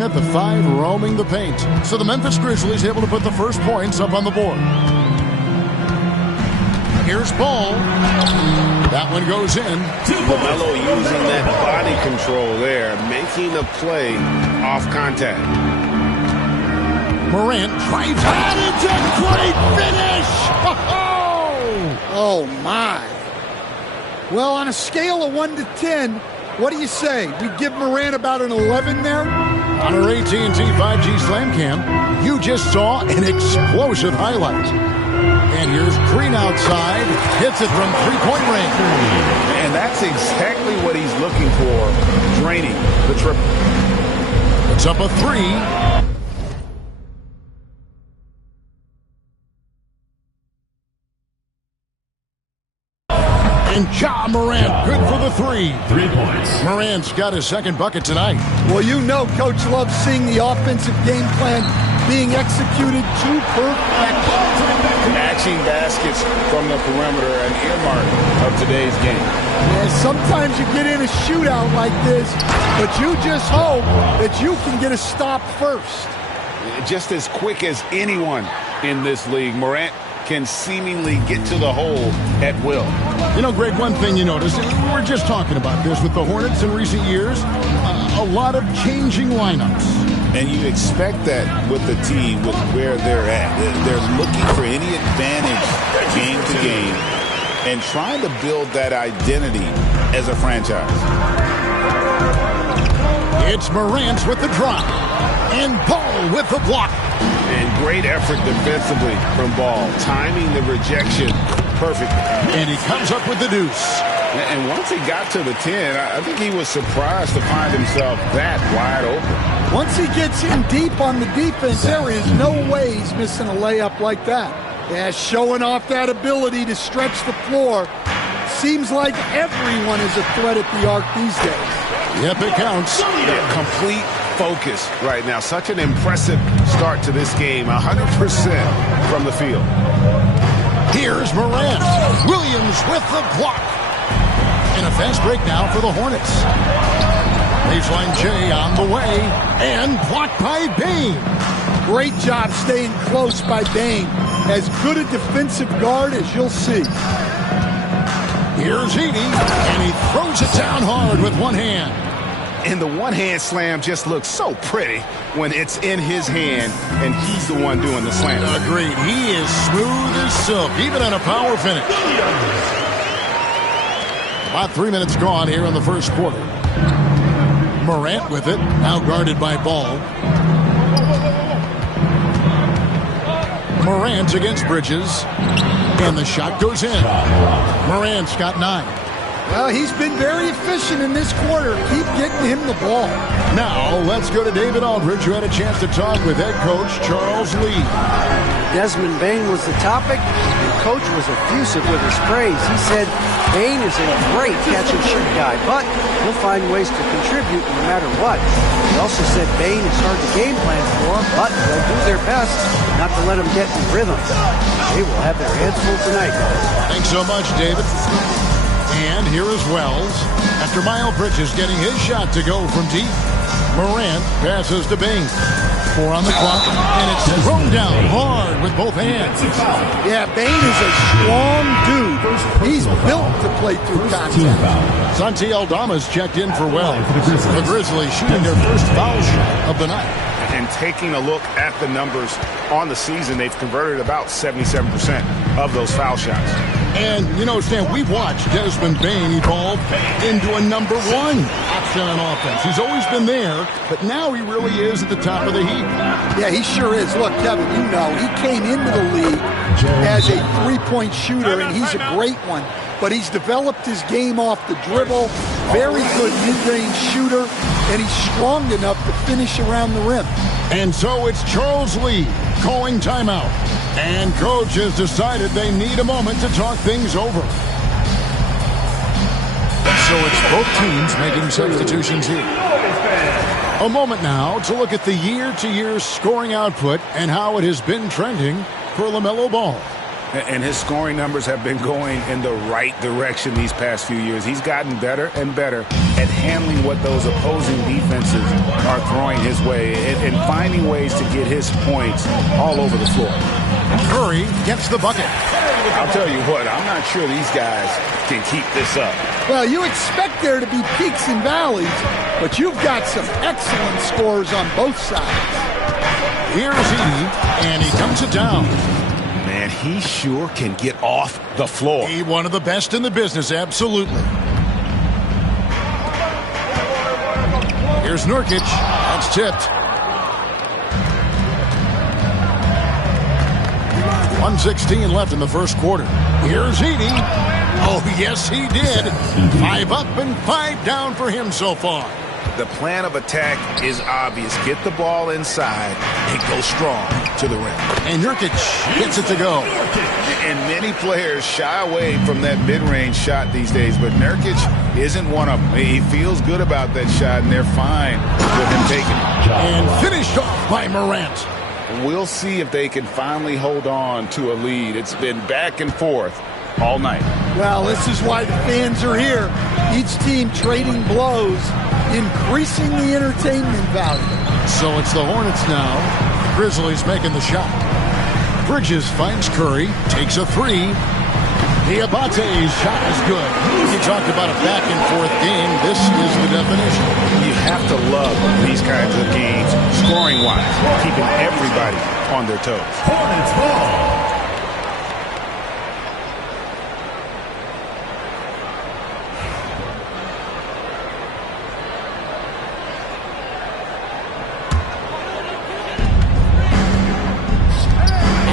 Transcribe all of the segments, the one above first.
At the 5, roaming the paint. So the Memphis Grizzlies able to put the first points up on the board. Here's Ball. That one goes in. LaMelo using that body control there, making the play off contact. Morant drives out. It's a great finish. Oh, my. Well, on a scale of 1 to 10, what do you say? We give Morant about an 11 there? On our AT&T 5G Slam Cam, you just saw an explosive highlight. And here's Green outside, hits it from three-point range. And that's exactly what he's looking for, draining the triple. It's up a 3. And Ja Morant, good for the 3. 3 points. Morant's got his second bucket tonight. Well, you know Coach loves seeing the offensive game plan being executed to perfection. Matching baskets from the perimeter, an earmark of today's game. Yeah, sometimes you get in a shootout like this, but you just hope that you can get a stop first. Just as quick as anyone in this league, Morant can seemingly get to the hole at will. You know, Greg, one thing you notice, we were just talking about this with the Hornets in recent years, a lot of changing lineups. And you expect that with the team, with where they're at. They're looking for any advantage game to game and trying to build that identity as a franchise. It's Morant with the drop and Ball with the block. And great effort defensively from Ball, timing the rejection perfectly. And he comes up with the deuce. And once he got to the 10, I think he was surprised to find himself that wide open. Once he gets in deep on the defense, there is no way he's missing a layup like that. Yeah, showing off that ability to stretch the floor. Seems like everyone is a threat at the arc these days. Yep, it counts. Yeah, complete focus right now. Such an impressive start to this game. 100% from the field. Here's Morant. Williams with the block. And a fast break now for the Hornets. Baseline J on the way. And blocked by Bane. Great job staying close by Bane. As good a defensive guard as you'll see. Here's Edey. And he throws it down hard with one hand. And the one-hand slam just looks so pretty when it's in his hand and he's the one doing the slam. Agreed. He is smooth as silk, even on a power finish. About 3 minutes gone here in the first quarter. Morant with it, now guarded by Ball. Morant against Bridges. And the shot goes in. Morant's got 9. Well, he's been very efficient in this quarter. Keep getting him the ball. Now, let's go to David Aldridge, who had a chance to talk with head coach Charles Lee. Desmond Bane was the topic, and Coach was effusive with his praise. He said Bane is a great catch-and-shoot guy, but he'll find ways to contribute no matter what. He also said Bane is hard to game plan for, but they'll do their best not to let him get in rhythm. They will have their hands full tonight. Thanks so much, David. And here is Wells. After Miles Bridges getting his shot to go from deep, Morant passes to Bane. 4 on the clock, and it's thrown down hard with both hands. Yeah, Bane is a strong dude. He's built to play through contact. Santi Aldama's checked in for Wells. The Grizzlies shooting their first foul shot of the night. And taking a look at the numbers on the season, they've converted about 77% of those foul shots. And, you know, Stan, we've watched Desmond Bane evolve into a number 1 option on offense. He's always been there, but now he really is at the top of the heap. Yeah, he sure is. Look, Kevin, you know, he came into the league as a three-point shooter, and he's a great one. But he's developed his game off the dribble, very good mid-range shooter, and he's strong enough to finish around the rim. And so it's Charles Lee calling timeout. And Coach has decided they need a moment to talk things over. So it's both teams making substitutions here. A moment now to look at the year-to-year scoring output and how it has been trending for LaMelo Ball. And his scoring numbers have been going in the right direction these past few years. He's gotten better and better at handling what those opposing defenses are throwing his way and finding ways to get his points all over the floor. Curry gets the bucket. I'll tell you what, I'm not sure these guys can keep this up. Well, you expect there to be peaks and valleys, but you've got some excellent scores on both sides. Here's Edey, and he comes it down. Man, he sure can get off the floor. He one of the best in the business, absolutely. Here's Nurkic. That's tipped. 1:16 left in the first quarter. Here's Edey. Oh, yes, he did. 5 up and 5 down for him so far. The plan of attack is obvious. Get the ball inside and go strong to the rim. And Nurkic gets it to go. And many players shy away from that mid-range shot these days, but Nurkic isn't one of them. He feels good about that shot, and they're fine with him taking it. And finished off by Morant. We'll see if they can finally hold on to a lead. It's been back and forth all night. Well, this is why the fans are here. Each team trading blows, increasing the entertainment value. So it's the Hornets now. Grizzlies making the shot. Bridges finds Curry, takes a 3. Diabate's shot is good. You talked about a back-and-forth game. This is the definition. You have to love these kinds of games, scoring-wise, keeping everybody on their toes. Hornets ball.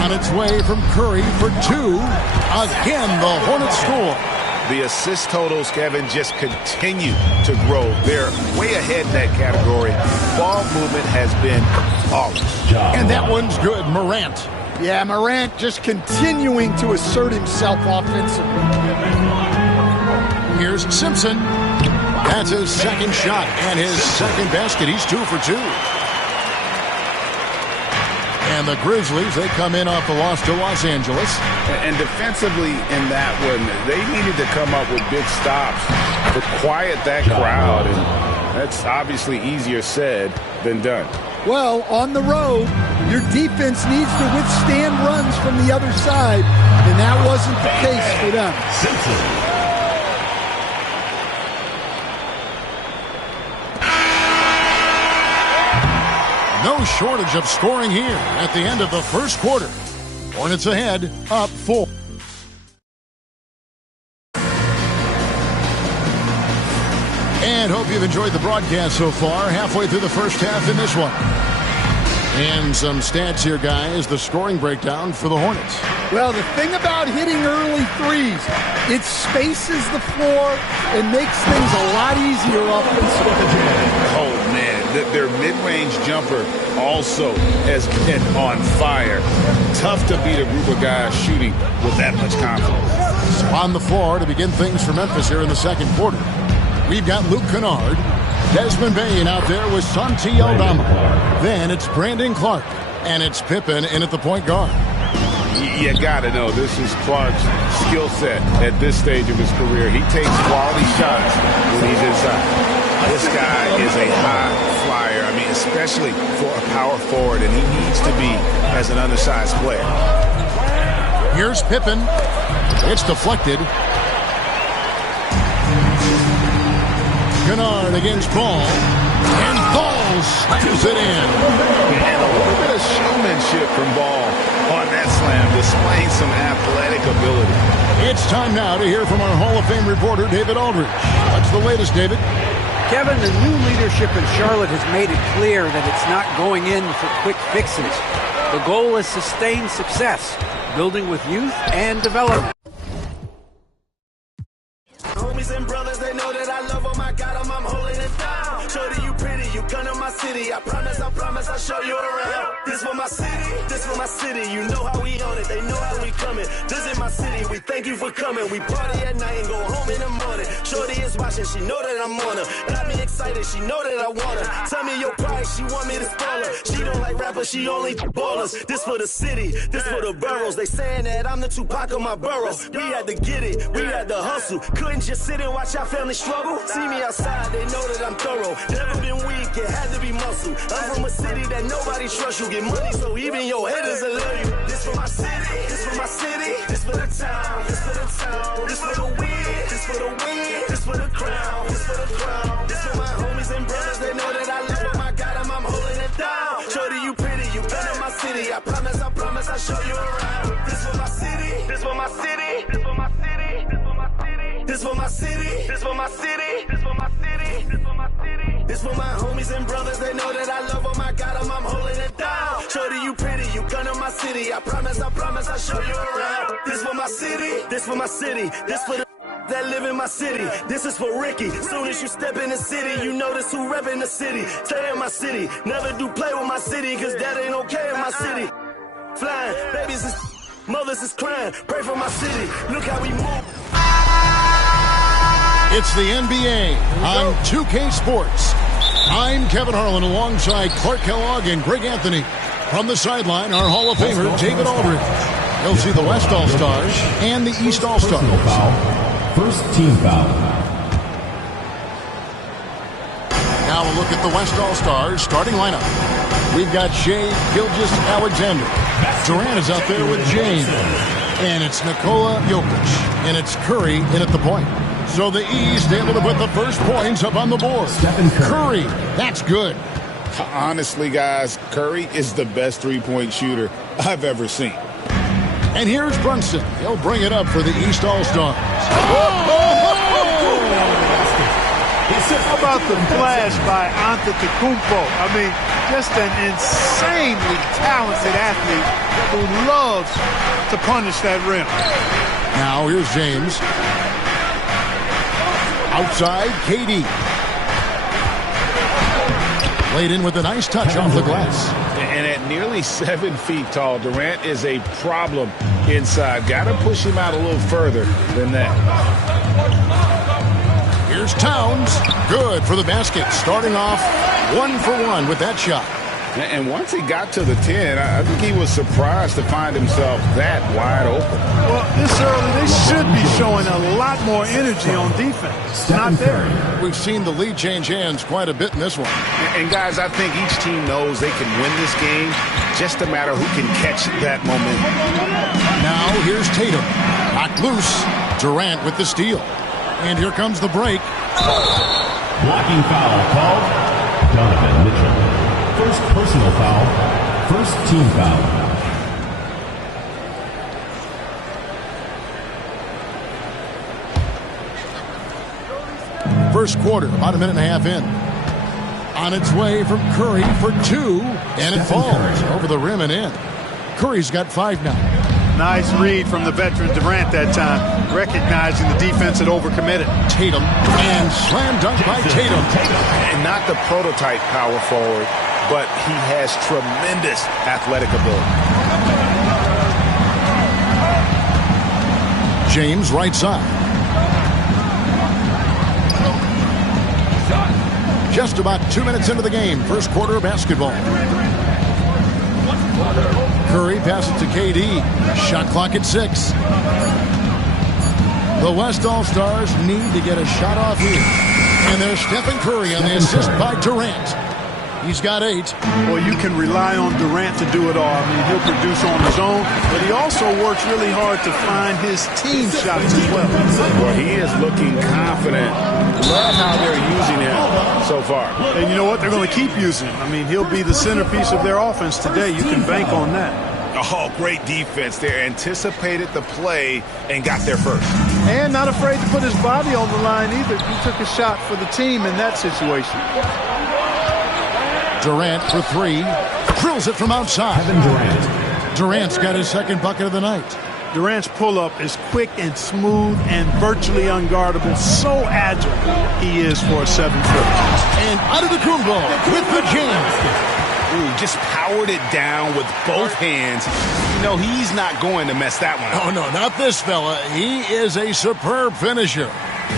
On its way from Curry for 2. Again, the Hornets score. The assist totals, Kevin, just continue to grow. They're way ahead in that category. Ball movement has been flawless. And that one's good, Morant. Yeah, Morant just continuing to assert himself offensively. Here's Simpson. That's his second shot and his second basket. He's 2 for 2. And the Grizzlies, they come in off the loss to Los Angeles. And defensively in that one, they needed to come up with big stops to quiet that crowd. And that's obviously easier said than done. Well, on the road, your defense needs to withstand runs from the other side, and that wasn't the case for them. No shortage of scoring here at the end of the first quarter. Hornets ahead, up 4. And hope you've enjoyed the broadcast so far. Halfway through the first half in this one. And some stats here, guys. The scoring breakdown for the Hornets. Well, the thing about hitting early threes, it spaces the floor and makes things a lot easier offensively. Oh, man. Their mid-range jumper also has been on fire. Tough to beat a group of guys shooting with that much confidence. On the floor to begin things for Memphis here in the second quarter. We've got Luke Kennard, Desmond Bane out there with Santi Aldama. Then it's Brandon Clark, and it's Pippen in at the point guard. You got to know this is Clark's skill set at this stage of his career. He takes quality shots when he's inside. This guy is a high flyer, I mean, especially for a power forward, and he needs to be as an undersized player. Here's Pippen. It's deflected. Kennard against Ball. And Ball slams it in. And a little bit of showmanship from Ball on that slam, displaying some athletic ability. It's time now to hear from our Hall of Fame reporter, David Aldridge. What's the latest, David? Kevin, the new leadership in Charlotte has made it clear that it's not going in for quick fixes. The goal is sustained success, building with youth and development. Homies and brothers, they know that I love them. I got them, I'm holding it down. Shorty, you pretty, you come to my city. I promise, I'll show you around. This for my city, this for my city. You know how we on it, they know how we coming. Visit my city, we thank you for coming. We party at night and go home in the morning. Shorty is watching, she know that I'm on her. Got me excited, she know that I want her. Tell me your price, she want me to spoil her. She don't like rappers, she only ballers. This for the city, this for the boroughs. They saying that I'm the Tupac of my borough. We had to get it, we had to hustle. Couldn't just sit and watch our family struggle. See me outside, they know that I'm thorough. Never been weak, it had to be muscle. I'm from a city that nobody trusts you. Get money so even your haters will love you. This for my city, this for my city. This for the town, this for the town. This for the win, this for the win. This for the crown, this for the crown. This for my homies and brothers, they know that I love them. I got them, I'm holding it down. Shorty, you pretty, you been in my city. I promise, I'll show you around. This for my city, this for my city. This for my city, this for my city. This for my city, this for my city. This for my city, this for my city. This for my homies and brothers, they know that I love them. I got them, I'm holding it down. Shorty, you pretty, you gun in my city. I promise, I'll show you around. This for my city, this for my city. This for the that live in my city. This is for Ricky. Soon as you step in the city, you notice who reppin' the city. Stay in my city, never do play with my city, cause that ain't okay in my city. Flying, babies is mothers is crying. Pray for my city, look how we move. It's the NBA on 2K Sports. I'm Kevin Harlan alongside Clark Kellogg and Greg Anthony. From the sideline, our Hall of Famer, David Aldridge. You'll see the West All-Stars and the East All-Stars. First team foul. Now a look at the West All-Stars starting lineup. We've got Shai Gilgeous-Alexander. Durant is out there with James. And it's Nikola Jokic. And it's Curry in at the point. So the East able to put the first points up on the board. Curry, that's good. Honestly, guys, Curry is the best three-point shooter I've ever seen. And here's Brunson. He'll bring it up for the East All-Stars. How about the flash by Antetokounmpo? I mean, just an insanely talented athlete who loves to punish that rim. Now here's James. Outside, KD. Played in with a nice touch off the glass. And at nearly 7 feet tall, Durant is a problem inside. Got to push him out a little further than that. Here's Towns. Good for the basket. Starting off 1 for 1 with that shot. And once he got to the 10, I think he was surprised to find himself that wide open. Well, this early, they should be showing a lot more energy on defense. It's not there. We've seen the lead change hands quite a bit in this one. And guys, I think each team knows they can win this game. Just a matter who can catch that momentum. Now here's Tatum. Knocked loose. Durant with the steal. And here comes the break. Blocking foul called Donovan Mitchell. First personal foul. First team foul. First quarter, about a minute and a half in. On its way from Curry for 2, and it falls over the rim and in. Curry's got 5 now. Nice read from the veteran Durant that time, recognizing the defense had overcommitted. Tatum, and slam dunk by Tatum. And not the prototype power forward, but he has tremendous athletic ability. James right side. Just about 2 minutes into the game. First quarter basketball. Curry passes to KD. Shot clock at 6. The West All-Stars need to get a shot off here. And there's Stephen Curry on the assist by Durant. He's got 8. Well, you can rely on Durant to do it all. I mean, he'll produce on his own, but he also works really hard to find his team shots as well. Well, he is looking confident. Love how they're using him so far. And you know what? They're going to keep using him. I mean, he'll be the centerpiece of their offense today. You can bank on that. Oh, great defense. They anticipated the play and got there first. And not afraid to put his body on the line either. He took a shot for the team in that situation. Durant for 3. Drills it from outside. Durant's got his second bucket of the night. Durant's pull-up is quick and smooth and virtually unguardable. So agile he is for a 7-footer. And Antetokounmpo with the jam. Ooh, just powered it down with both hands. You know, he's not going to mess that one up. Oh, no, not this fella. He is a superb finisher.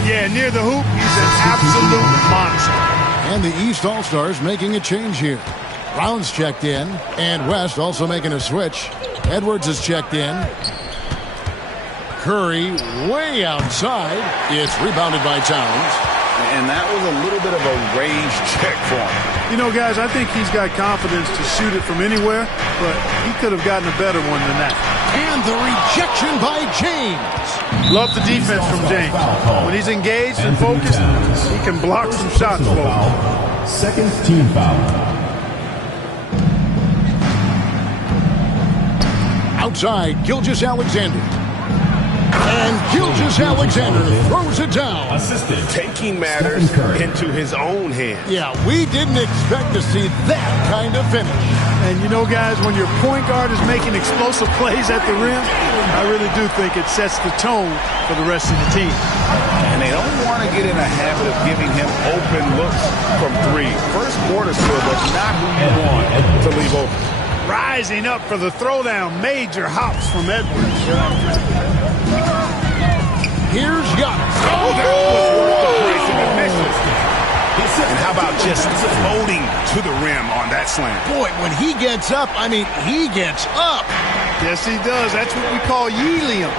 Yeah, near the hoop, he's an absolute monster. And the East All-Stars making a change here. Brown's checked in, and West also making a switch. Edwards is checked in. Curry way outside. It's rebounded by Towns. And that was a little bit of a range check for him. You know, guys, I think he's got confidence to shoot it from anywhere, but he could have gotten a better one than that. And the rejection by James. Love the defense from James. When he's engaged and focused, he can block some shots for him. Second team foul. Outside, Gilgeous-Alexander. And Gilgeous-Alexander throws it down. Assistant. Taking matters into his own hands. Yeah, we didn't expect to see that kind of finish. And you know, guys, when your point guard is making explosive plays at the rim, I really do think it sets the tone for the rest of the team. And they don't want to get in a habit of giving him open looks from three. First quarter still, but not who you want to leave open. Rising up for the throwdown, major hops from Edwards. Here's Giannis. Oh, that was worth the price of admission. And how about just floating to the rim on that slam? Boy, when he gets up, I mean, he gets up. Yes, he does. That's what we call helium.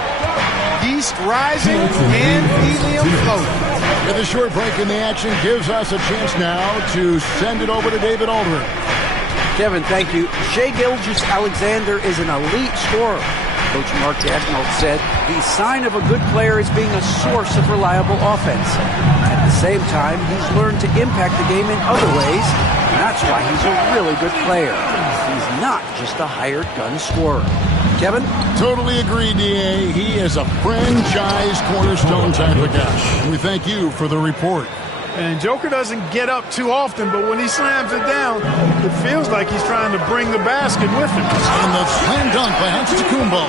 Yeast rising and helium floating. With a short break in the action gives us a chance now to send it over to David Aldridge. Kevin, thank you. Shai Gilgeous-Alexander is an elite scorer. Coach Mark Daigneault said the sign of a good player is being a source of reliable offense. At the same time, he's learned to impact the game in other ways, and that's why he's a really good player. He's not just a hired gun scorer. Kevin? Totally agree, D.A. He is a franchise cornerstone type of guy. And we thank you for the report. And Joker doesn't get up too often, but when he slams it down, it feels like he's trying to bring the basket with him. And the slam dunk by Antetokounmpo.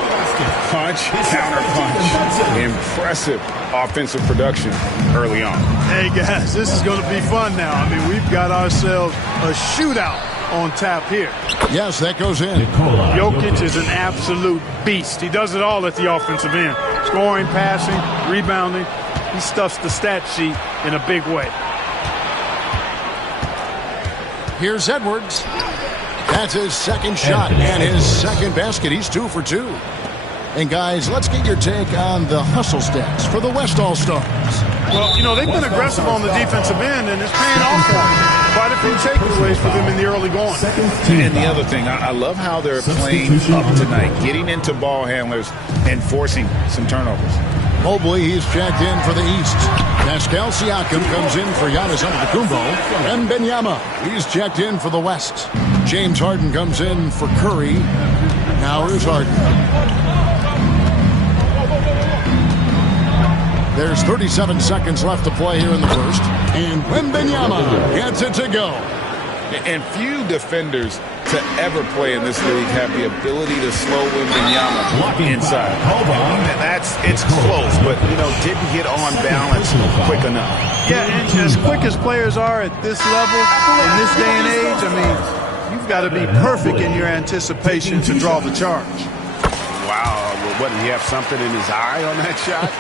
Punch, counter punch. Impressive offensive production early on. Hey, guys, this is going to be fun now. I mean, we've got ourselves a shootout on tap here. Yes, that goes in. Jokic is an absolute beast. He does it all at the offensive end. Scoring, passing, rebounding. He stuffs the stat sheet in a big way. Here's Edwards. That's his second shot and his second basket. He's 2 for 2. And guys, let's get your take on the hustle stats for the West All-Stars. Well, you know, they've been aggressive on the defensive end, and it's paying off for them. Quite a few takeaways for them in the early going. And the other thing, I love how they're playing up tonight, getting into ball handlers and forcing some turnovers. Mobley, he's checked in for the East. Pascal Siakam comes in for Giannis Antetokounmpo. And Wembanyama, he's checked in for the West. James Harden comes in for Curry. Now here's Harden. There's 37 seconds left to play here in the first. And Wembanyama gets it to go. And few defenders to ever play in this league have the ability to slow Wembanyama inside. It's close, but, you know, didn't get on balance quick enough. Yeah, and as quick as players are at this level, in this day and age, I mean, you've got to be perfect in your anticipation to draw the charge. Wow, what, did he have something in his eye on that shot?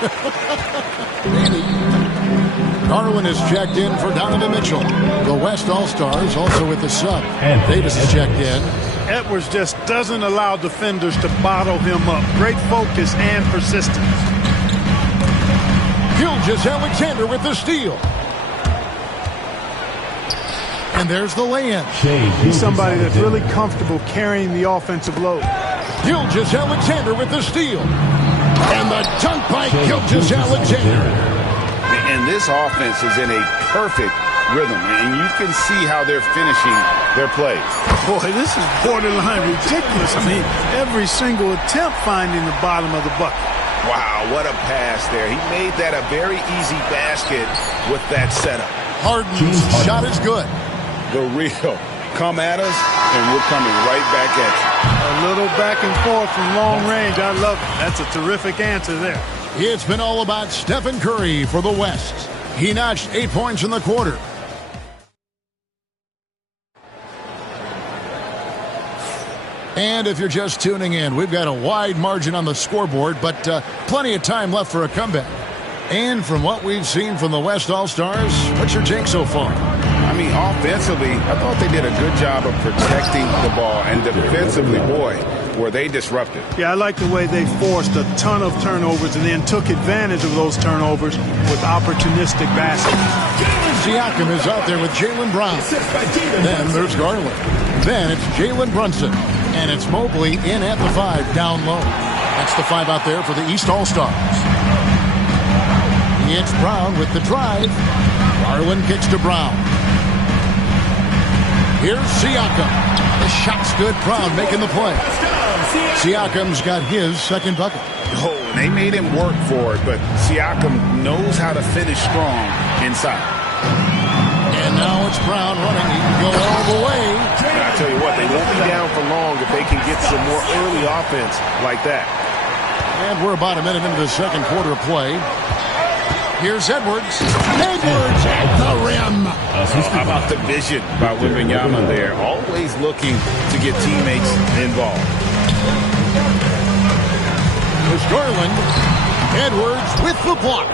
Garland is checked in for Donovan Mitchell. The West All-Stars also with the sub. And Davis is checked in. Edwards just doesn't allow defenders to bottle him up. Great focus and persistence. Gilgeous-Alexander with the steal. And there's the lay-in. He's somebody that's really comfortable carrying the offensive load. Gilgeous-Alexander with the steal. And the dunk by Gilgeous-Alexander. And this offense is in a perfect rhythm, and you can see how they're finishing their plays. Boy, this is borderline ridiculous. I mean, every single attempt finding the bottom of the bucket. Wow, what a pass there. He made that a very easy basket with that setup. Harden's shot is good. The real. Come at us, and we're coming right back at you. A little back and forth from long range. I love it. That's a terrific answer there. It's been all about Stephen Curry for the West. He notched 8 points in the quarter. And if you're just tuning in, we've got a wide margin on the scoreboard, but plenty of time left for a comeback. And from what we've seen from the West All-Stars, what's your take so far? I mean, offensively, I thought they did a good job of protecting the ball. And defensively, boy, were they disruptive. Yeah, I like the way they forced a ton of turnovers and then took advantage of those turnovers with opportunistic baskets. Siakam is out there with Jaylen Brown. Then there's Garland. Then it's Jalen Brunson. And it's Mobley in at the 5, down low. That's the 5 out there for the East All-Stars. It's Brown with the drive. Garland kicks to Brown. Here's Siakam. The shot's good. Brown making the play. Siakam's got his second bucket. Oh, they made him work for it, but Siakam knows how to finish strong inside. And now it's Brown running. He can go all the way. And I tell you what, they won't be down for long if they can get some more early offense like that. And we're about a minute into the second quarter of play. Here's Edwards. Edwards at the rim. How about the vision by Wembanyama there? Always looking to get teammates involved. There's Garland. Edwards with the block.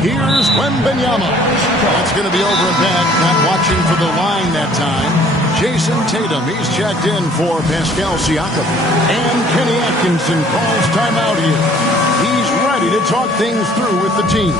Here's Wembanyama. That's going to be over and back. Not watching for the line that time. Jason Tatum, he's checked in for Pascal Siakam. And Kenny Atkinson calls timeout here. He's ready to talk things through with the team.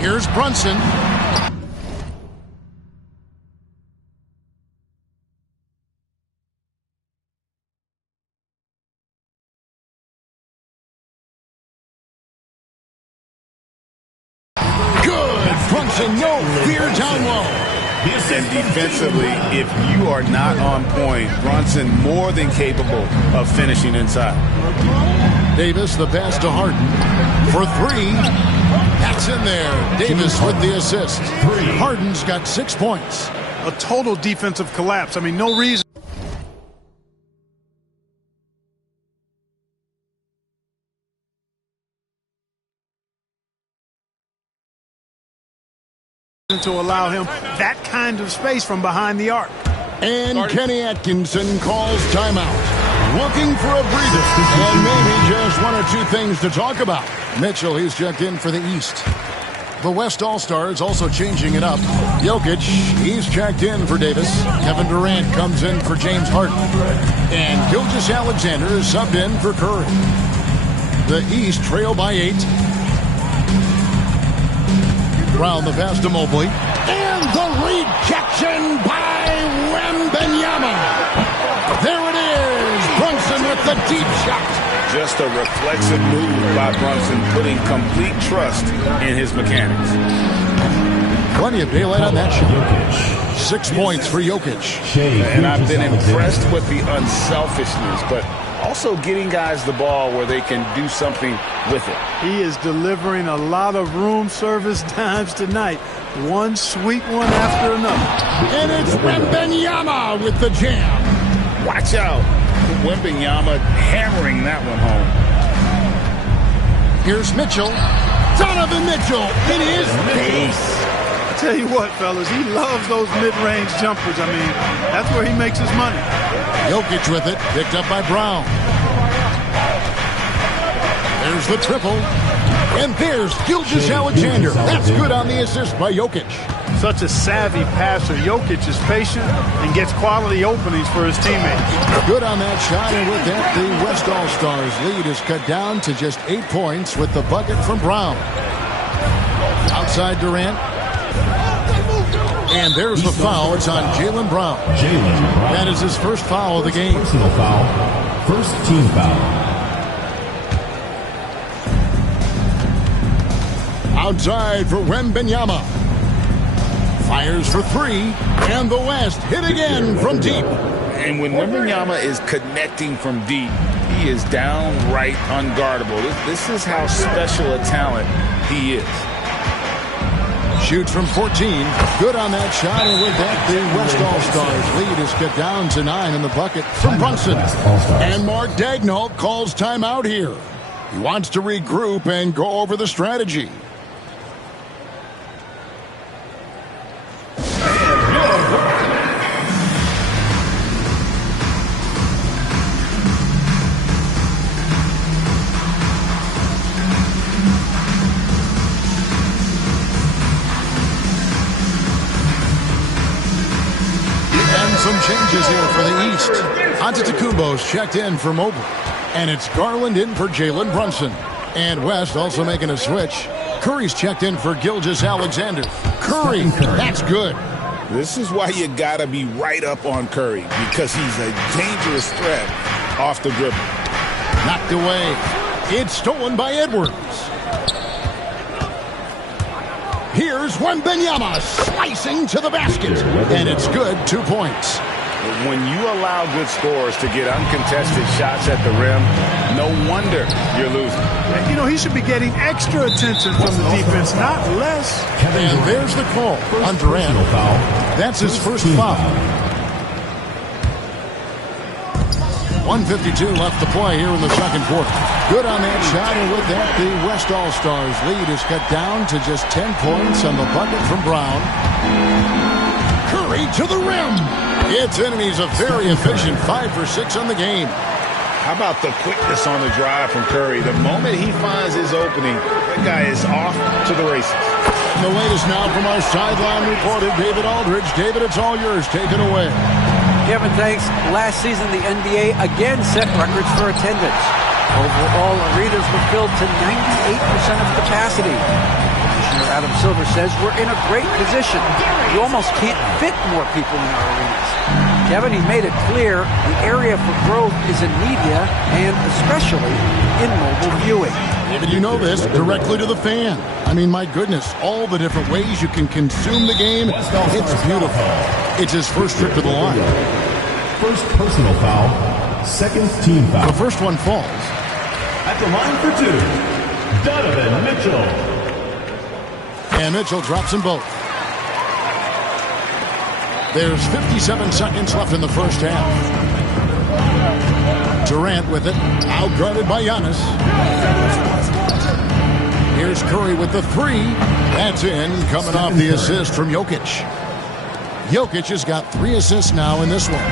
Here's Brunson. Good. Brunson, no fear down low. And defensively, if you are not on point, Brunson more than capable of finishing inside. Davis, the pass to Harden for 3. That's in there. Davis with the assist. Harden's got 6 points. A total defensive collapse. I mean, no reason to allow him that kind of space from behind the arc. And Kenny Atkinson calls timeout. Looking for a breather. And maybe just 1 or 2 things to talk about. Mitchell, he's checked in for the East. The West All-Stars also changing it up. Jokic, he's checked in for Davis. Kevin Durant comes in for James Harden. And Gilgeous-Alexander is subbed in for Curry. The East trail by 8. Brown the pass to Mobley. And the rejection by Wembanyama. There it is. Brunson with the deep shot. Just a reflexive move by Brunson, putting complete trust in his mechanics. Plenty of daylight on that shot. 6 points for Jokic. And I've been impressed with the unselfishness, but also getting guys the ball where they can do something with it. He is delivering a lot of room service dimes tonight. One sweet one after another. And it's Wembanyama with the jam. Watch out. Wembanyama hammering that one home. Here's Mitchell. Donovan Mitchell in his face. I tell you what, fellas, he loves those mid-range jumpers. I mean, that's where he makes his money. Jokic with it, picked up by Brown. There's the triple. And there's Gilgeous-Alexander. That's good on the assist by Jokic. Such a savvy passer. Jokic is patient and gets quality openings for his teammates. Good on that shot, and with that, the West All-Stars lead is cut down to just 8 points with the bucket from Brown. Outside Durant. And there's the foul. It's on Jaylen Brown. That is his first foul of the game. Personal foul. First team foul. Outside for Wembanyama. Fires for three, and the West hit again from deep. And when Wembanyama is connecting from deep, he is downright unguardable. This is how special a talent he is. Shoots from 14. Good on that shot, and with that, the West All-Stars lead is cut down to 9 in the bucket from Brunson. And Mark Daigneault calls timeout here. He wants to regroup and go over the strategy. Some changes here for the East. Antetokounmpo's checked in for Mobley. And it's Garland in for Jalen Brunson. And West also making a switch. Curry's checked in for Gilgeous-Alexander. Curry, that's good. This is why you got to be right up on Curry, because he's a dangerous threat off the dribble. Knocked away. It's stolen by Edwards. Here's Wembanyama slicing to the basket. And it's good, 2 points. When you allow good scorers to get uncontested shots at the rim, no wonder you're losing. You know, he should be getting extra attention from the defense, not less. And there's the call on Durant. That's his first foul. 1:52 left to play here in the second quarter. Good on that shot, and with that, the West All-Stars lead is cut down to just 10 points on the bucket from Brown. Curry to the rim. It's in, and he's a very efficient 5 for 6 on the game. How about the quickness on the drive from Curry? The moment he finds his opening, that guy is off to the races. And the latest now from our sideline reporter, David Aldridge. David, it's all yours. Take it away. Kevin, thanks. Last season, the NBA again set records for attendance. Overall, arenas were filled to 98% of capacity. Commissioner Adam Silver says we're in a great position. You almost can't fit more people in our arenas. Kevin, he made it clear the area for growth is in media and especially in mobile viewing. David, you know this, directly to the fan. I mean, my goodness, all the different ways you can consume the game. It's beautiful. It's his first trip to the line. First personal foul, second team foul. The first one falls. At the line for two, Donovan Mitchell. And Mitchell drops them both. There's 57 seconds left in the first half. Durant with it, outguarded by Giannis. Here's Curry with the three. That's in, coming off the assist from Jokic. Jokic has got 3 assists now in this one.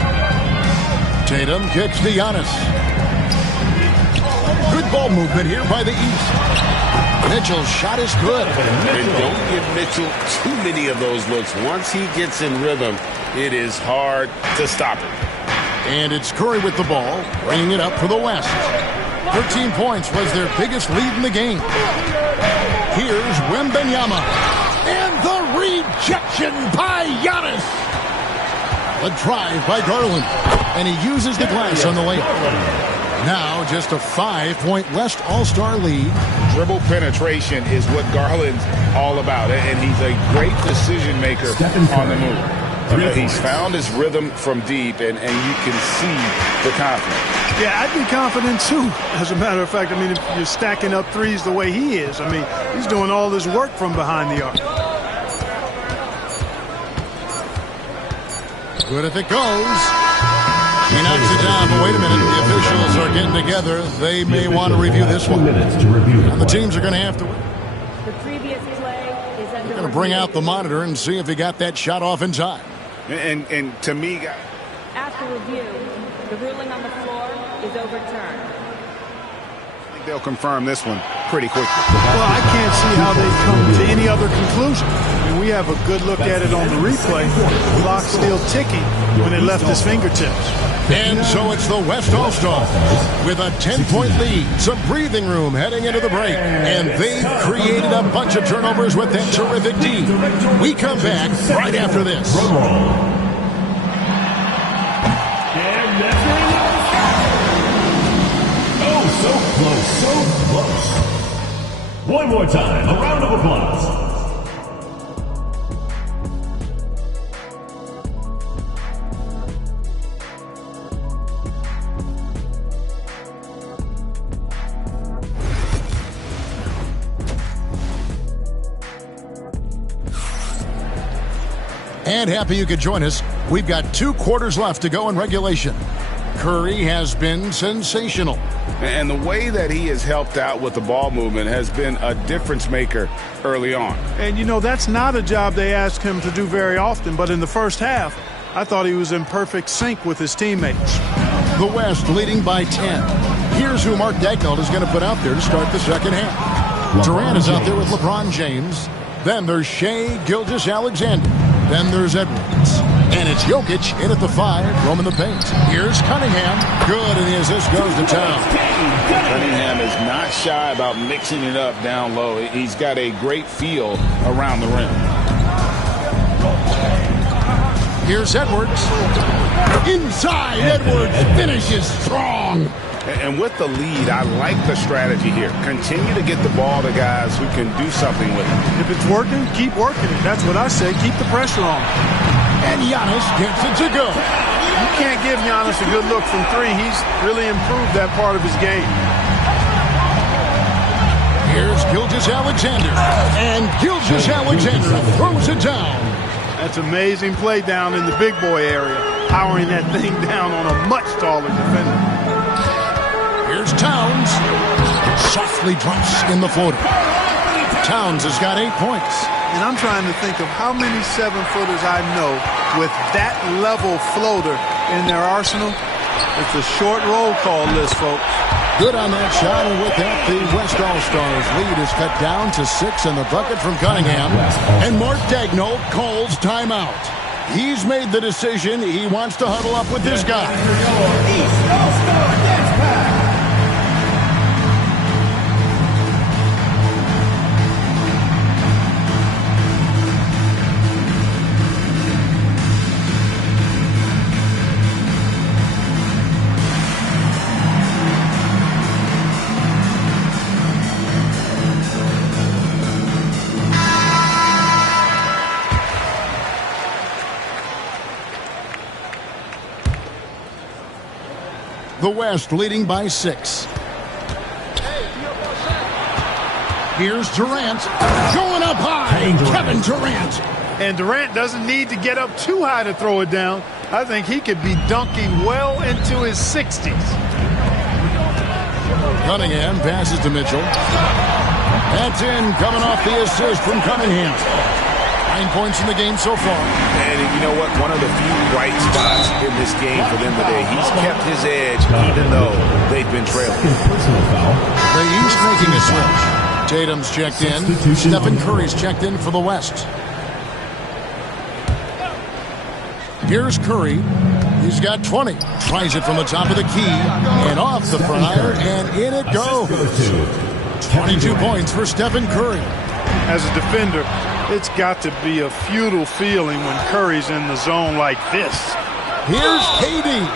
Tatum kicks to Giannis. Good ball movement here by the East. Mitchell's shot is good. And don't give Mitchell too many of those looks. Once he gets in rhythm, it is hard to stop him. And it's Curry with the ball, bringing it up for the West. 13 points was their biggest lead in the game. Here's Wembanyama. And the rejection by Giannis. A drive by Garland. And he uses the glass on the layup. Now just a 5-point West All-Star lead. Dribble penetration is what Garland's all about, and he's a great decision maker on the move. He's found his rhythm from deep, and you can see the confidence. Yeah, I'd be confident too, as a matter of fact. I mean, if you're stacking up threes the way he is, I mean, he's doing all this work from behind the arc. Good if it goes. He knocks it down, but wait a minute. The officials are getting together. They may want to review this one. And the teams are going to have to. The previous play is under. They're going to bring out the monitor and see if he got that shot off in time. And to me, After review, the ruling on the floor is overturned. I think they'll confirm this one pretty quickly. Well, I can't see how they come to any other conclusion. I mean, we have a good look at it on the replay. The clock still ticking when it left his fingertips. And so it's the West All-Stars with a 10-point lead. Some breathing room heading into the break. And they've created a bunch of turnovers with that terrific D. We come back right after this. Oh, so close, so close. One more time, a round of applause. And happy you could join us. We've got 2 quarters left to go in regulation. Curry has been sensational. And the way that he has helped out with the ball movement has been a difference maker early on. And, you know, that's not a job they ask him to do very often, but in the first half, I thought he was in perfect sync with his teammates. The West leading by 10. Here's who Mark Daigneault is going to put out there to start the second half. Durant is out there with LeBron James. Then there's Shai Gilgeous-Alexander. Then there's Edwards. And it's Jokic in at the 5, roaming the paint. Here's Cunningham. Good, and the assist goes to town. Cunningham is not shy about mixing it up down low. He's got a great feel around the rim. Here's Edwards. Inside, Edwards finishes strong. And with the lead, I like the strategy here. Continue to get the ball to guys who can do something with it. If it's working, keep working it. That's what I say. Keep the pressure on. And Giannis gets it to go. You can't give Giannis a good look from 3. He's really improved that part of his game. Here's Gilgeous-Alexander. And Gilgeous-Alexander throws it down. That's amazing play down in the big boy area. Powering that thing down on a much taller defender. Here's Towns. Softly drops in the floater. Towns has got 8 points. And I'm trying to think of how many 7-footers I know with that level floater in their arsenal. It's a short roll call list, folks. Good on that shot, and with that, the West All-Stars lead is cut down to 6 in the bucket from Cunningham. And Mark Daigneault calls timeout. He's made the decision. He wants to huddle up with this guy. East All-Star Dance Pack. The West leading by 6. Here's Durant going up high. Kevin Durant. And Durant doesn't need to get up too high to throw it down. I think he could be dunking well into his 60s. Cunningham passes to Mitchell. That's in, coming off the assist from Cunningham. 9 points in the game so far. And you know what? One of the few bright spots in this game for them today. He's kept his edge even though they've been trailing. The East making a switch. Tatum's checked in. Stephen Curry's checked in for the West. Here's Curry. He's got 20. Tries it from the top of the key. And off the front iron. And in it goes. 22 points for Stephen Curry. As a defender, it's got to be a futile feeling when Curry's in the zone like this. Here's KD.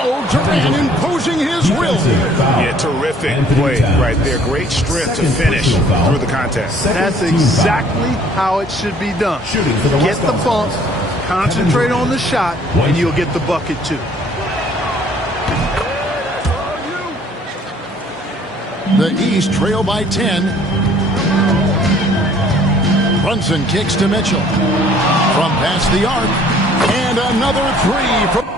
Oh, Durant imposing his will. Yeah, terrific play right there. Great strength to finish through the contest. That's exactly how it should be done. Get the bump, concentrate on the shot, and you'll get the bucket too. The East trail by 10. Brunson kicks to Mitchell. From past the arc. And another 3 from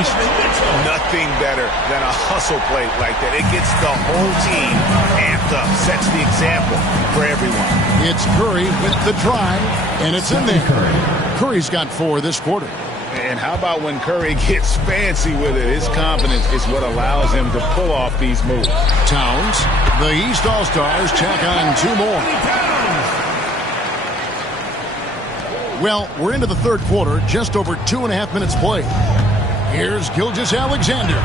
East. Nothing better than a hustle play like that. It gets the whole team amped up, sets the example for everyone. It's Curry with the drive, and it's in there. Curry's got 4 this quarter. And how about when Curry gets fancy with it? His confidence is what allows him to pull off these moves. Towns, the East All-Stars check on 2 more. Well, we're into the third quarter, just over 2.5 minutes played. Here's Gilgeous-Alexander,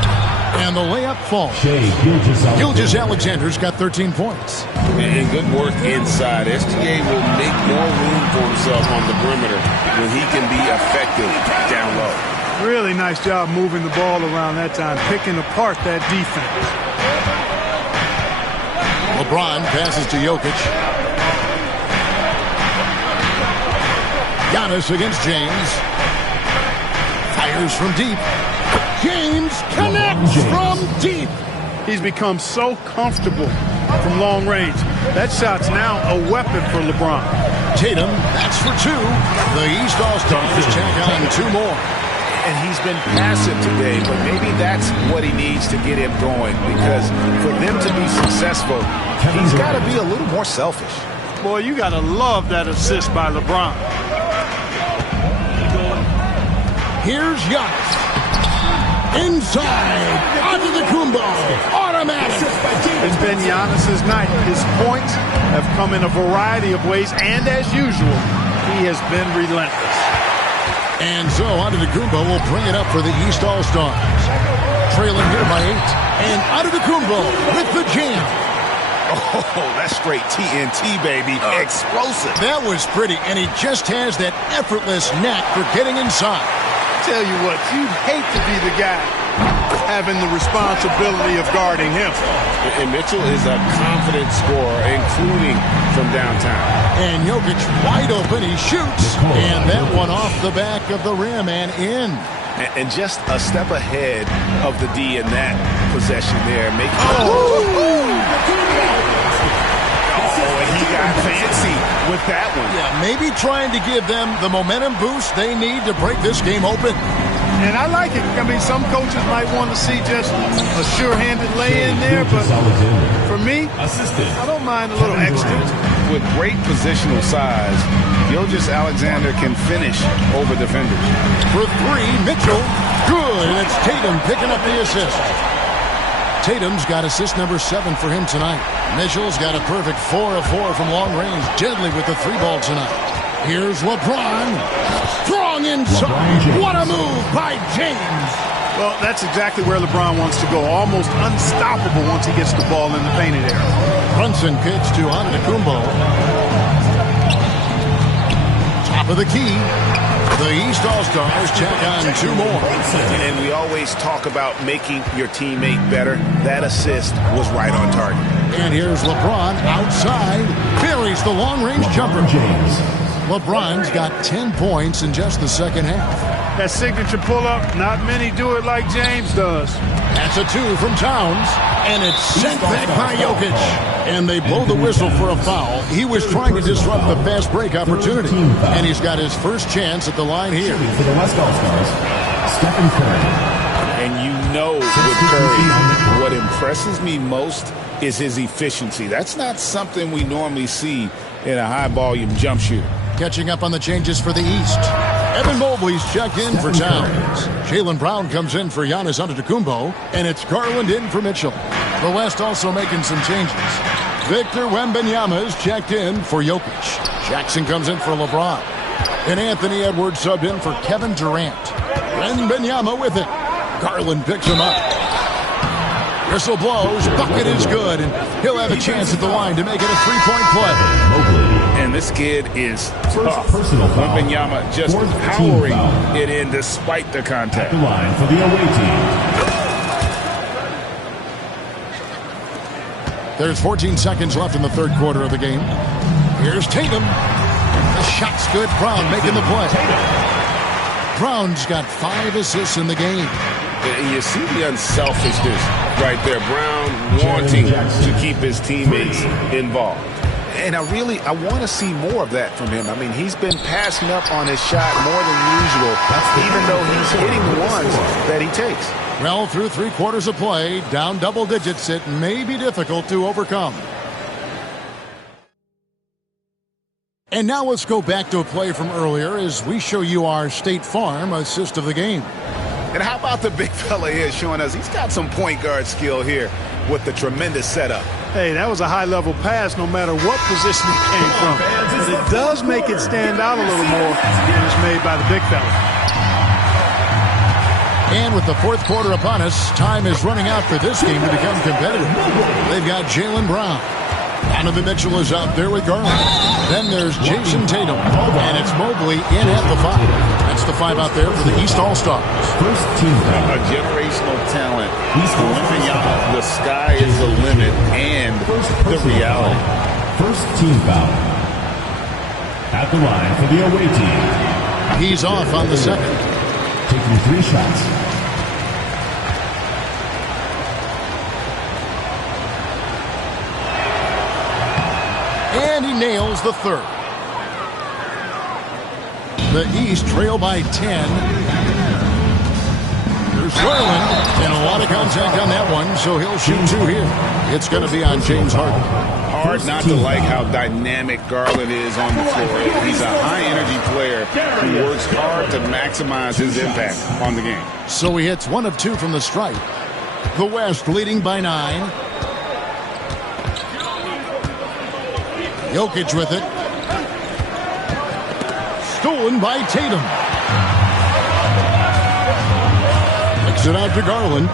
and the layup falls. Gilgeous-Alexander's got 13 points. And good work inside. SGA will make more room for himself on the perimeter when he can be effective down low. Really nice job moving the ball around that time, picking apart that defense. LeBron passes to Jokic. Giannis against James. Fires from deep. James connects from deep. He's become so comfortable from long range. That shot's now a weapon for LeBron. Tatum, that's for 2. The East All-Stars check on 2 more. And he's been passive today, but maybe that's what he needs to get him going, because for them to be successful, he's got to be a little more selfish. Boy, you got to love that assist by LeBron. Here's Giannis. Inside. Antetokounmpo. Automatic. It's been Giannis's night. His points have come in a variety of ways, and as usual, he has been relentless. And so Antetokounmpo will bring it up for the East All-Stars. Trailing here by 8. And Antetokounmpo with the jam. Oh, that's straight TNT, baby. Explosive. That was pretty, and he just has that effortless knack for getting inside. Tell you what, you'd hate to be the guy having the responsibility of guarding him. And Mitchell is a confident scorer, including from downtown. And Jokic wide open, he shoots, and that one off the back of the rim and in. And just a step ahead of the D in that possession there. And he got fancy with that one. Yeah, maybe trying to give them the momentum boost they need to break this game open. And I like it. I mean, some coaches might want to see just a sure-handed lay-in there, but for me, I don't mind a little extra. With great positional size, Gilgeous-Alexander can finish over defenders. For 3, Mitchell, good, and it's Tatum picking up the assist. Tatum's got assist number 7 for him tonight. Mitchell's got a perfect 4 of 4 from long range, deadly with the 3-ball tonight. Here's LeBron, strong inside. What a move by James. Well, that's exactly where LeBron wants to go. Almost unstoppable once he gets the ball in the painted area. Brunson kicks to Antetokounmpo. Top of the key. The East All-Stars check on 2 more. And we always talk about making your teammate better. That assist was right on target. And here's LeBron outside. Buries the long-range jumper. LeBron's got 10 points in just the second half. That signature pull-up, not many do it like James does. That's a 2 from Towns, and it's sent back by Jokic. And they blow the whistle for a foul. He was trying to disrupt the fast break opportunity, and he's got his first chance at the line here. For the West All-Stars, Stephen Curry. And you know with Curry, what impresses me most is his efficiency. That's not something we normally see in a high-volume jump shooter. Catching up on the changes for the East. Evan Mobley's checked in for Towns. Jaylen Brown comes in for Giannis Antetokounmpo, and it's Garland in for Mitchell. The West also making some changes. Victor Wembanyama's checked in for Jokic. Jackson comes in for LeBron. And Anthony Edwards subbed in for Kevin Durant. Wembanyama with it. Garland picks him up. Whistle blows. Bucket is good, and he'll have a chance at the line to make it a 3-point play. And this kid is tough. Wembanyama just powering it in despite the contact. The line for the away team. There's 14 seconds left in the third quarter of the game. Here's Tatum. The shot's good. Brown making the play. Brown's got 5 assists in the game. You see the unselfishness right there. Brown wanting to keep his teammates involved. And I want to see more of that from him. I mean, he's been passing up on his shot more than usual, even though he's hitting the ones that he takes. Well, through 3 quarters of play, down double digits, it may be difficult to overcome. And now let's go back to a play from earlier as we show you our State Farm assist of the game. And how about the big fella here showing us he's got some point guard skill here with the tremendous setup. Hey, that was a high-level pass no matter what position it came from. But it does make it stand out a little more when it's made by the big fella. And with the 4th quarter upon us, time is running out for this game to become competitive. They've got Jaylen Brown. Donovan Mitchell is out there with Garland. Then there's Jason Tatum. And it's Mobley in at the 5. That's the 5 out there for the East All-Stars. First team foul. A generational talent. The sky is the limit and the reality. First team foul. At the line for the away team. He's off on the 2nd. Taking 3 shots. And he nails the 3rd. The East trail by 10. There's Garland, and a lot of contact on that one, so he'll shoot 2 here. It's going to be on James Harden. Hard not to like how dynamic Garland is on the floor. He's a high-energy player who works hard to maximize his impact on the game. So he hits 1 of 2 from the stripe. The West leading by 9. Jokic with it. Stolen by Tatum. Kicks it out to Garland.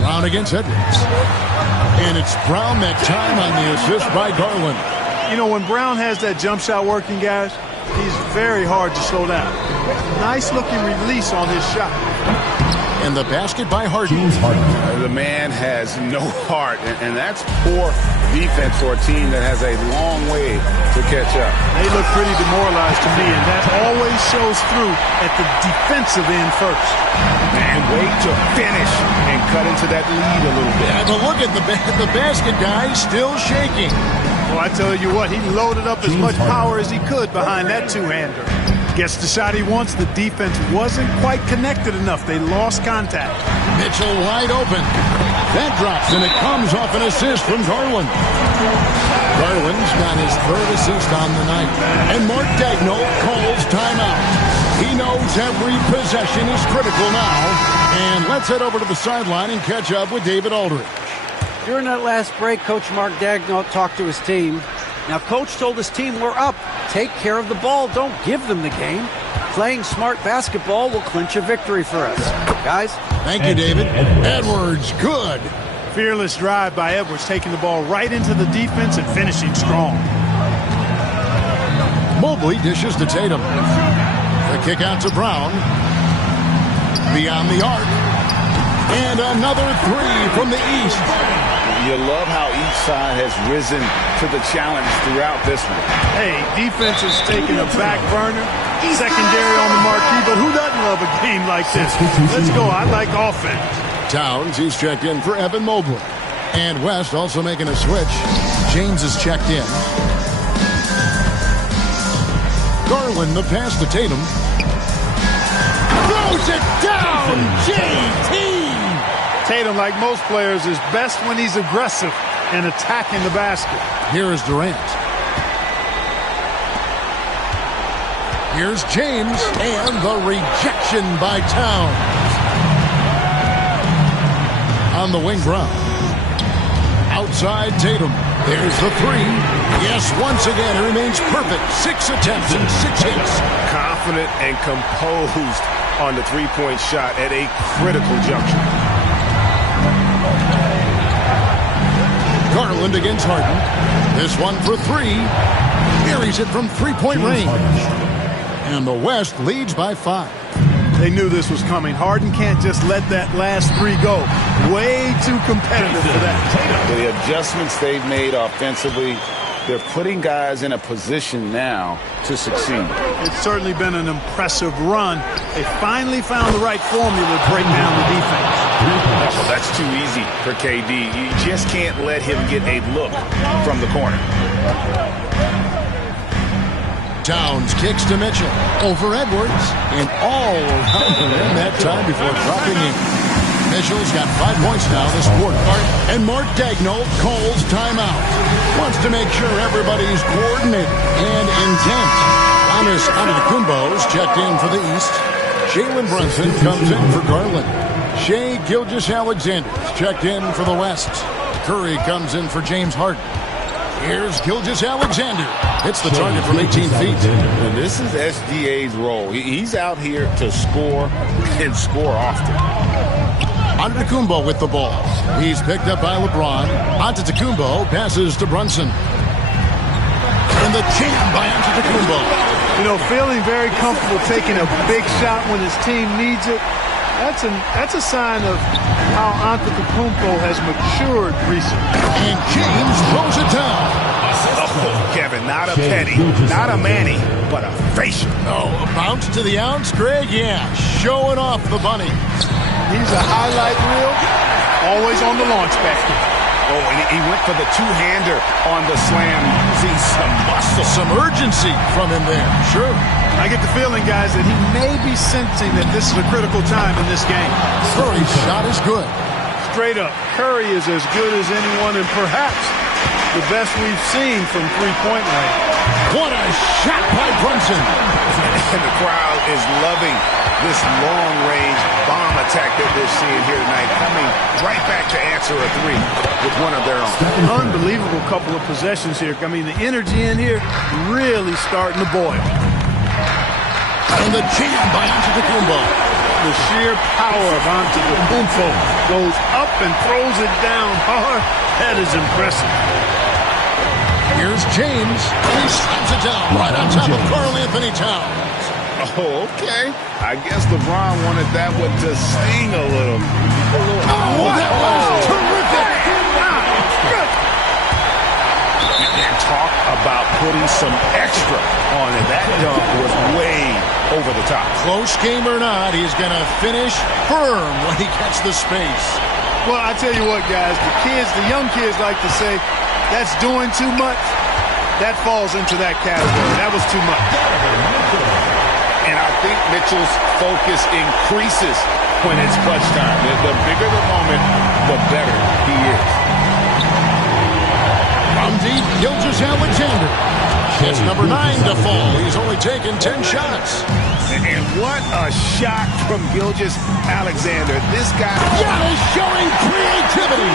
Brown against Edwards. And it's Brown that time on the assist by Garland. You know, when Brown has that jump shot working, guys, he's very hard to slow down. Nice looking release on his shot. And the basket by Harden. The man has no heart, and that's poor defense for a team that has a long way to catch up. They look pretty demoralized to me, and that always shows through at the defensive end first. And wait to finish and cut into that lead a little bit. Yeah, but look at the basket guy still shaking. Well, I tell you what, he loaded up as much power as he could behind that two-hander. Gets the shot he wants. The defense wasn't quite connected enough. They lost contact. Mitchell wide open. That drops, and it comes off an assist from Garland. Garland's got his 3rd assist on the night. And Mark Daigneault calls timeout. He knows every possession is critical now. And let's head over to the sideline and catch up with David Aldridge. During that last break, Coach Mark Daigneault talked to his team. Now, Coach told his team, we're up. Take care of the ball. Don't give them the game. Playing smart basketball will clinch a victory for us. Guys? Thank you, David. Edwards, good. Fearless drive by Edwards, taking the ball right into the defense and finishing strong. Mobley dishes to Tatum. The kick out to Brown. Beyond the arc. And another 3 from the East. You love how each side has risen to the challenge throughout this one. Hey, defense is taking a back burner. Secondary on the marquee, but who doesn't love a game like this? Let's go. I like offense. Towns, he's checked in for Evan Mobley. And West also making a switch. James is checked in. Garland, the pass to Tatum. Throws it down! JT! Tatum, like most players, is best when he's aggressive and attacking the basket. Here is Durant. Here's James, and the rejection by Towns. On the wing, Brown. Outside Tatum. There's the 3. Yes, once again, it remains perfect. 6 attempts and 6 hits. Confident and composed on the three-point shot at a critical juncture. Garland against Harden. This one for 3. Buries it from 3-point range. And the West leads by 5. They knew this was coming. Harden can't just let that last 3 go. Way too competitive for that. The adjustments they've made offensively They're putting guys in a position now to succeed. It's certainly been an impressive run. They finally found the right formula to break down the defense. Oh, that's too easy for KD. You just can't let him get a look from the corner. Towns kicks to Mitchell. Over Edwards. And all around the rim that time before dropping in. Mitchell's got 5 points now this quarter. And Mark Daigneault calls timeout. Wants to make sure everybody's coordinated and intent. Giannis Antetokounmpo's checked in for the East. Jalen Brunson comes in for Garland. Shai Gilgeous-Alexander's checked in for the West. Curry comes in for James Harden. Here's Gilgeous-Alexander. Hits the target from 18 feet. And this is SGA's role. He's out here to score and score often. Antetokounmpo with the ball. He's picked up by LeBron. Antetokounmpo passes to Brunson. And the jam by Antetokounmpo. You know, feeling very comfortable taking a big shot when his team needs it. That's a sign of how Antetokounmpo has matured recently. And James throws it down. Oh, Kevin, not a penny, not a manny, but a facial. Oh, a bounce to the ounce, Greg? Yeah, showing off the bunny. He's a highlight reel, always on the launch basket. Oh, and he went for the two-hander on the slam. See some muscle, some urgency from him there. Sure. I get the feeling, guys, that he may be sensing that this is a critical time in this game. Curry's shot is good. Straight up, Curry is as good as anyone and perhaps the best we've seen from three-point range. What a shot by Brunson. And the crowd is loving this long-range bomb attack that we're seeing here tonight, coming right back to answer a three with one of their own. Unbelievable couple of possessions here. I mean, the energy in here really starting to boil. And the jam by Antetokounmpo. The sheer power of Antetokounmpo goes up and throws it down hard. That is impressive. Here's James. He slams it down right on top of Karl-Anthony Towns. Oh, okay. I guess LeBron wanted that one to sting a little. Oh, that was terrific. And talk about putting some extra on it. That dunk was way over the top. Close game or not, he's going to finish firm when he gets the space. Well, I tell you what, guys, the young kids like to say, that's doing too much. That falls into that category. That was too much. And I think Mitchell's focus increases when it's clutch time. The bigger the moment, the better he is. From deep, Gilgeous-Alexander. It's number 9 to fall. He's only taken 10 shots. And what a shot from Gilgeous-Alexander. This guy is showing creativity.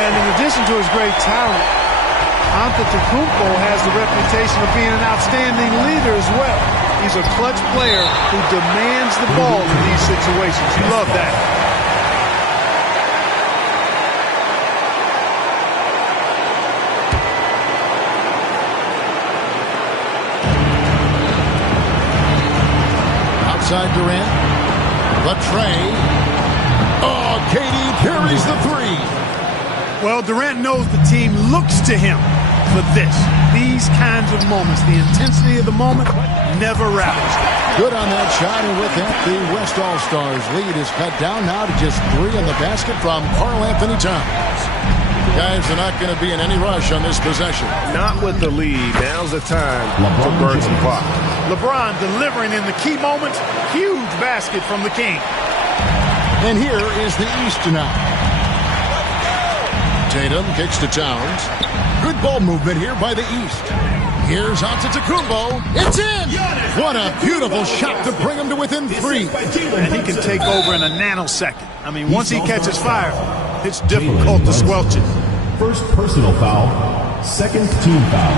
And in addition to his great talent, Antetokounmpo has the reputation of being an outstanding leader as well. He's a clutch player who demands the ball in these situations. You love that. Outside Durant. The tray. Oh, KD carries the three. Well, Durant knows the team looks to him for this. These kinds of moments, the intensity of the moment, never rallies. Good on that shot, and with that, the West All-Stars lead is cut down now to just 3 in the basket from Karl-Anthony Towns. Guys are not going to be in any rush on this possession. Not with the lead. Now's the time to burn some clock. LeBron delivering in the key moments. Huge basket from the King. And here is the East now. Tatum kicks to Towns. Good ball movement here by the East. Here's Antetokounmpo. It's in! What a beautiful shot to bring him to within 3. And he can take over in a nanosecond. I mean, once he catches fire, it's difficult to squelch it. First personal foul, second team foul.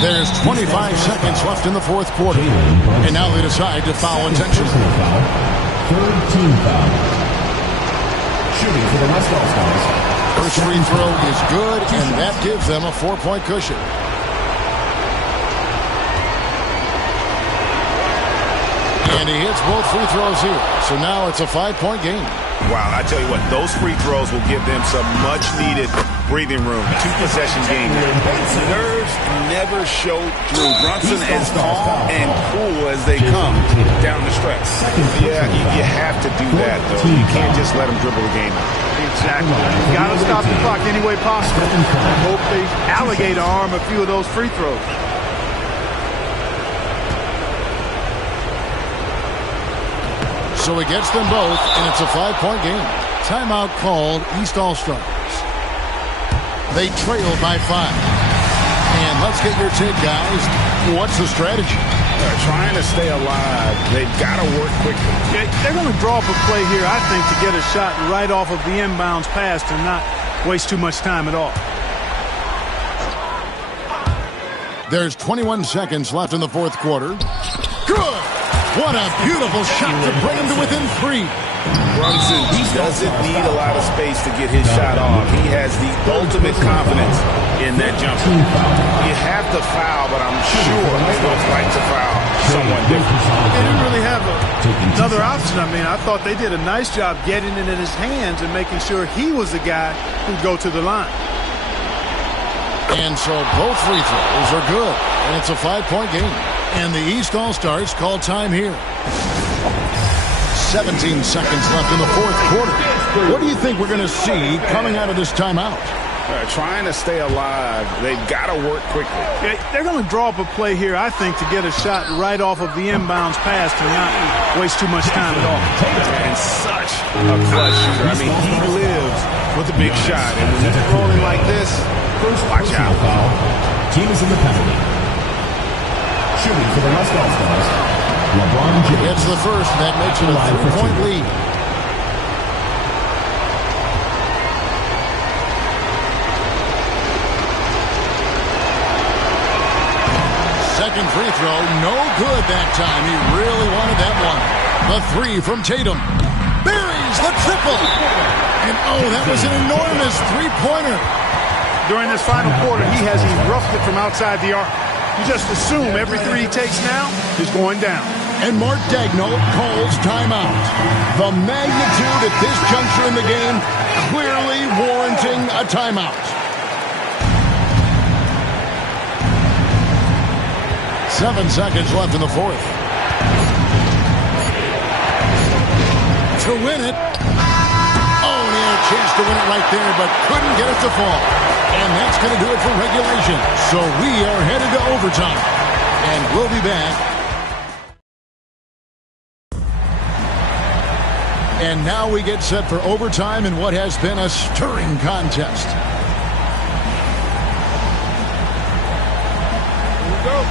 There's 25 seconds left in the fourth quarter. And now they decide to foul intentionally. Third team foul. Shooting for the West All-Stars. First free throw is good, and that gives them a 4-point cushion. And he hits both free throws here. So now it's a 5-point game. Wow, I tell you what, those free throws will give them some much-needed breathing room. 2-possession game. Nerves never show through. Brunson as calm and cool as they come down the stretch. Yeah, you have to do that, though. You can't just let them dribble the game out. Exactly. Got to stop the clock any way possible. I hope they alligator arm a few of those free throws. So he gets them both, and it's a 5-point game. Timeout called, East All-Stars. They trail by 5. And let's get your take, guys. What's the strategy? They're trying to stay alive. They've got to work quickly. They're going to draw up a play here, I think, to get a shot right off of the inbounds pass and not waste too much time at all. There's 21 seconds left in the fourth quarter. Good! What a beautiful shot to bring him to within 3. Brunson doesn't need a lot of space to get his shot off. He has the ultimate confidence in that jumper. You have to foul, but I'm sure they would like to foul someone different. They didn't really have another option. I mean, I thought they did a nice job getting it in his hands and making sure he was the guy who'd go to the line. And so both free throws are good. And it's a 5-point game. And the East All-Stars call time here. 17 seconds left in the fourth quarter. What do you think we're going to see coming out of this timeout? They're trying to stay alive. They've got to work quickly. They're going to draw up a play here, I think, to get a shot right off of the inbounds pass and not waste too much time at all. And such a clutch shooter. I mean, he lives with a big shot. And when he's rolling like this, watch out. Team is in the penalty. Shooting for the West All-Stars, LeBron James. Gets the first. That makes it a 3-point lead. Second free throw, no good that time. He really wanted that one. The 3 from Tatum. Buries the triple. And oh, that was an enormous three-pointer. During this final quarter, he has erupted from outside the arc. You just assume every 3 he takes now is going down. And Mark Daigneault calls timeout. The magnitude at this juncture in the game clearly warranting a timeout. 7 seconds left in the fourth. To win it. Oh, and he had a chance to win it right there, but couldn't get it to fall. And that's going to do it for regulation. So we are headed to overtime. And we'll be back. And now we get set for overtime in what has been a stirring contest. Here we go.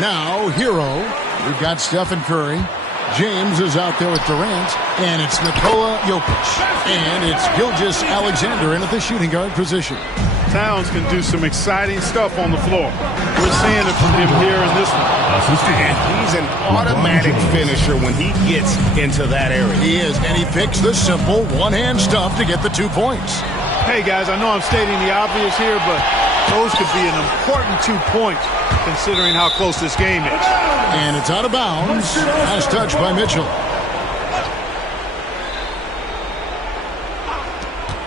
Now, hero. We've got Stephen Curry. James is out there with Durant, and it's Nikola Jokic. And it's Gilgeous Alexander in at the shooting guard position. Towns can do some exciting stuff on the floor. We're seeing it from him here in this one. And he's an automatic finisher when he gets into that area. He is, and he picks the simple one-hand stuff to get the 2 points. Hey, guys, I know I'm stating the obvious here, but those could be an important 2 points considering how close this game is. And it's out of bounds. Nice touch by Mitchell.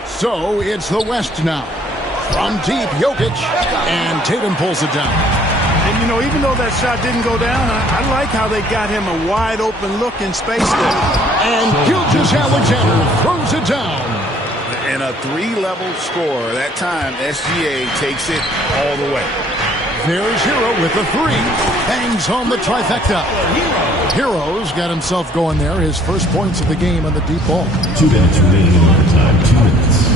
So it's the West now. From deep, Jokic, and Tatum pulls it down. And, you know, even though that shot didn't go down, I like how they got him a wide-open look in space there. And Gilgeous Alexander throws it down. And a 3-level score. That time, SGA takes it all the way. There's Hero with the 3. Bangs home the trifecta. Hero's got himself going there. His first points of the game on the deep ball. 2 minutes remaining in overtime. 2 minutes.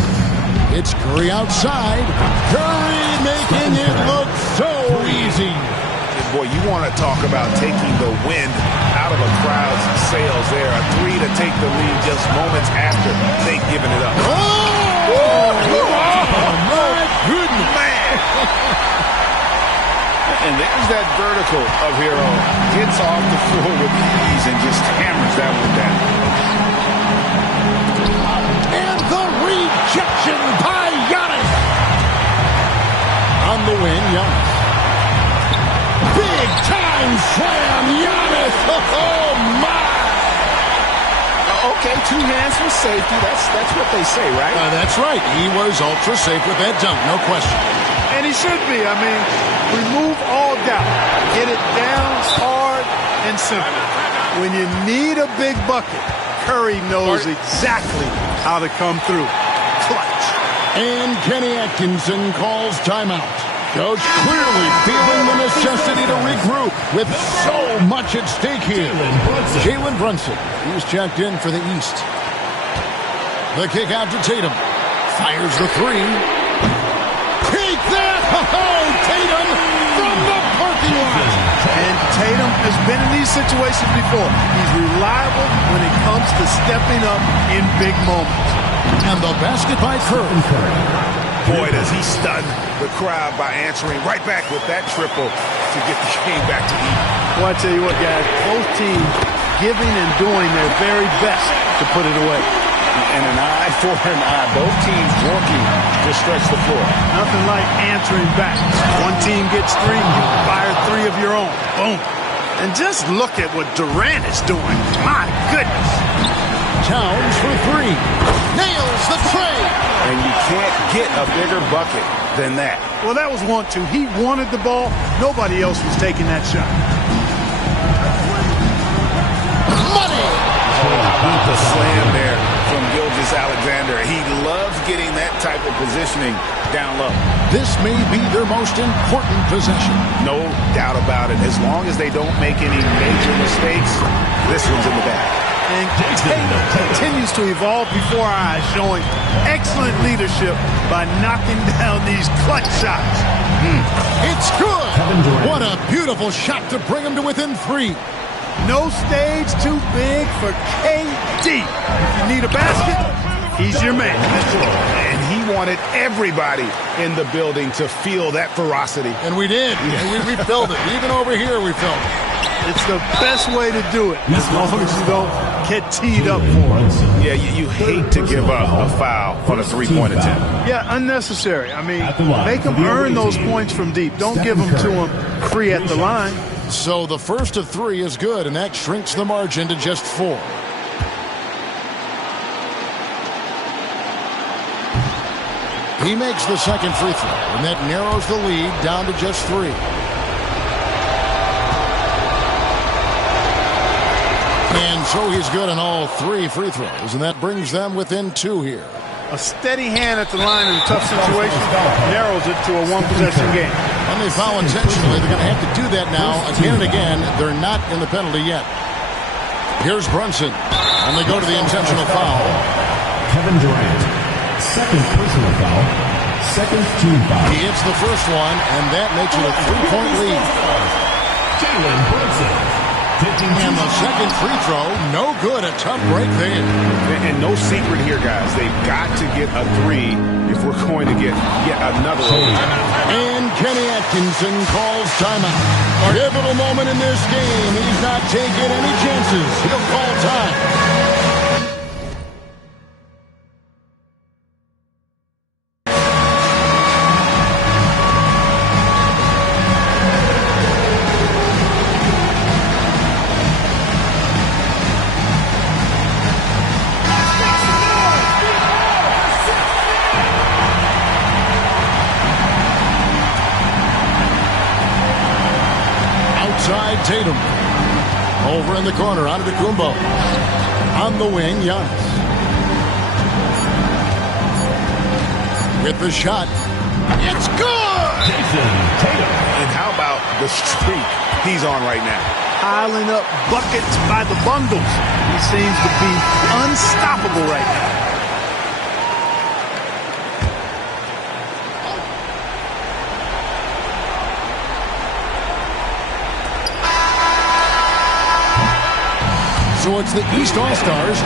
It's Curry outside. Curry making it look so easy. Boy, you want to talk about taking the wind out of a crowd's sails there. A 3 to take the lead just moments after they've given it up. Oh my goodness. Man. And there's that vertical of Hero. Gets off the floor with ease and just hammers that one down. And the rejection by Giannis. On the win, Giannis. Big time slam, Giannis. Oh, my. Okay, 2 hands for safety. That's what they say, right? That's right. He was ultra safe with that dunk, no question. And he should be. I mean, remove all doubt. Get it down hard and simple. When you need a big bucket, Curry knows exactly how to come through. Clutch. And Kenny Atkinson calls timeout. Coach clearly feeling the necessity to regroup with so much at stake here. Jalen Brunson, who's checked in for the East. The kick out to Tatum. Fires the 3. Take that! Oh, Tatum from the parking lot. And Tatum has been in these situations before. He's reliable when it comes to stepping up in big moments. And the basket by Curry. Boy, does he stun the crowd by answering right back with that triple to get the game back to even. Well, I tell you what, guys, both teams giving and doing their very best to put it away. And an eye for an eye. Both teams working to stretch the floor. Nothing like answering back. One team gets 3, you fire 3 of your own. Boom. And just look at what Durant is doing. My goodness. Towns for 3. Nails the tray. And you can't get a bigger bucket than that. Well, that was 1-2. He wanted the ball. Nobody else was taking that shot. Money! The slam there from Gilgeous-Alexander. He loves getting that type of positioning down low. This may be their most important possession. No doubt about it. As long as they don't make any major mistakes, this one's in the bag. And Tatum continues to evolve before our eyes, showing excellent leadership by knocking down these clutch shots. It's good! What a beautiful shot to bring him to within 3. No stage too big for KD. If you need a basket, he's your man. And he wanted everybody in the building to feel that ferocity. And we did. And we felt it. Even over here, we felt it. It's the best way to do it, as long as you don't get teed up for it. Yeah, you hate to give up a foul on a 3-point attempt. Yeah, unnecessary. I mean, make them earn those points from deep. Don't give them to them free at the line. So the first of 3 is good, and that shrinks the margin to just 4. He makes the second free throw, and that narrows the lead down to just 3. And so he's good on all 3 free throws, and that brings them within 2 here. A steady hand at the line in a tough situation narrows it to a 1-possession game. And they foul intentionally. They're going to have to do that now again and again. They're not in the penalty yet. Here's Brunson, and they go to the intentional foul. Kevin Durant, second personal foul, second team foul. He hits the first one, and that makes it a 3-point lead. Jalen Brunson. And the second free throw, no good. A tough break there. And no secret here, guys. They've got to get a 3 if we're going to get yet another overtime. And Kenny Atkinson calls timeout. Pivotal moment in this game. He's not taking any chances. He'll call time. Tatum. Over in the corner, Antetokounmpo. On the wing, Giannis. With the shot. It's good! Jason Tatum. And how about the streak he's on right now? Piling up buckets by the bundles. He seems to be unstoppable right now. So it's the East All-Stars